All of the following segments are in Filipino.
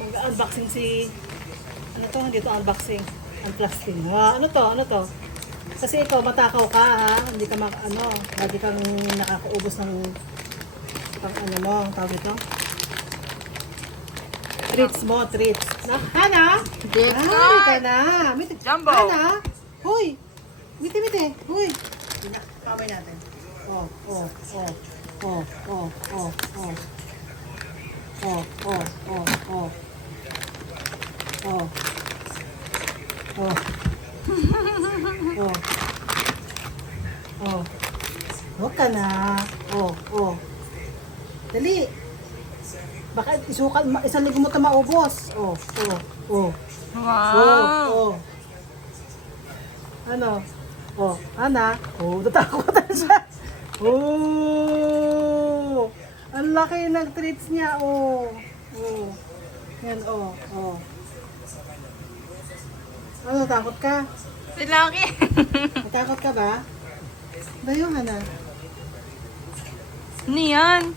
Mag-unboxing si... Ano to? Hindi to unboxing. Unplasting. Ano to? Ano to? Kasi ikaw, matakaw ka ha. Hindi ka lagi kang nakakaubos ng ano mo, ang tawag ito. Treats mo, treats. Hana? Ay, ka na. Jumbo. Hana? Hoy. Miti. Hoy. Kamay natin. Oh. Huwag ka na. Dali. Baka isang linggo mo ito maubos. Wow. Ano? Ana? Natakotan siya. Ang laki ng treats niya. Yan, Ano, takot ka? Si Lucky. Natakot ka ba? Dayo, Hana. Ano yan?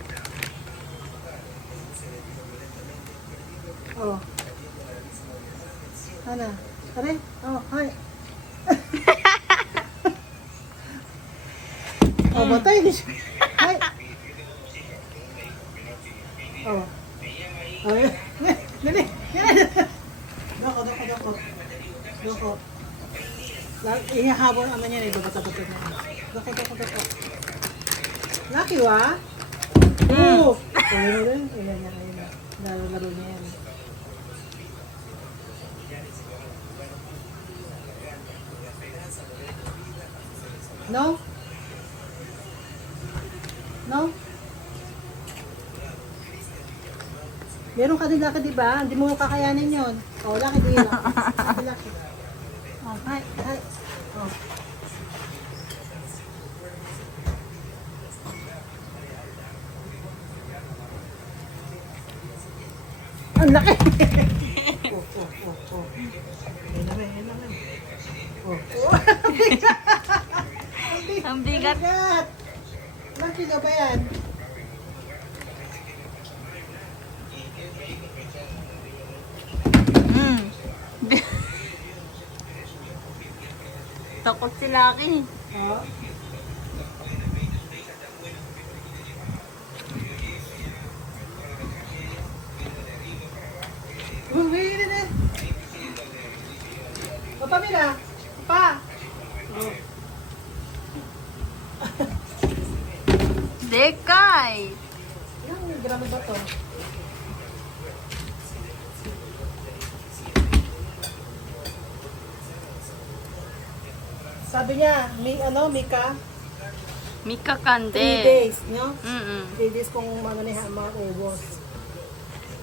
Hana. Are? Hi. Batay din siya. Hi. Dali. Doko. Ihahabol ang niya nito. Doko. Lucky wa? Ayun na. Laro niya yan. No? Meron ka din laki, di ba? Hindi mo kakayanin yun. Laki din yun. Laki. Hi. Ang laki! Yan naman. Ang bigat. Ilang kilo ba yan? Takot si Lucky. Wait. Pamila. Pa. Dekay. Ilang gramo ba to? Sabi niya, Mika? Mika 3 Kande. days, no? 3 Mm-mm. days kung maubos.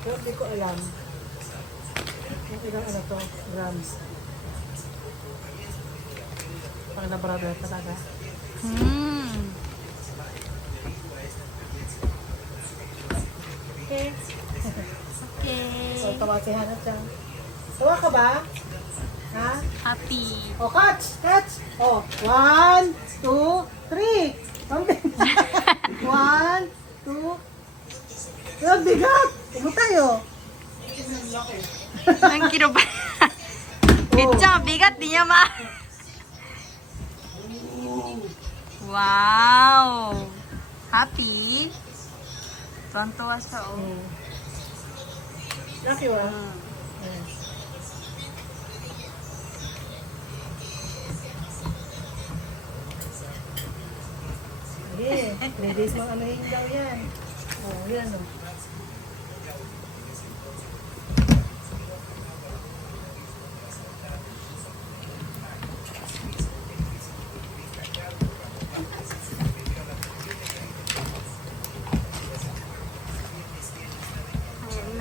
Pero hindi ko alam. Kung ilang grams. Pang labrador talaga. Okay. Okay. Tawa si Hana siya. Tawa ka ba? Ha? Happy. Catch! 1, 2, 3. 1, 2. Ang bigat! Huwag tayo. Ang kilo ba? Bitsa, bigat. Di niya ma. Wow. Happy. Tuwan-tuwa siya, Lucky wa? Sige, 3 days mo anuhin daw yan. Yan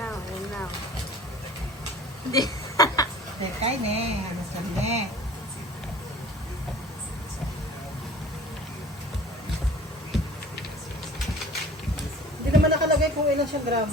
Now. Tekay ne, ano sabi Hindi naman nakalagay kung ilang siyang gram.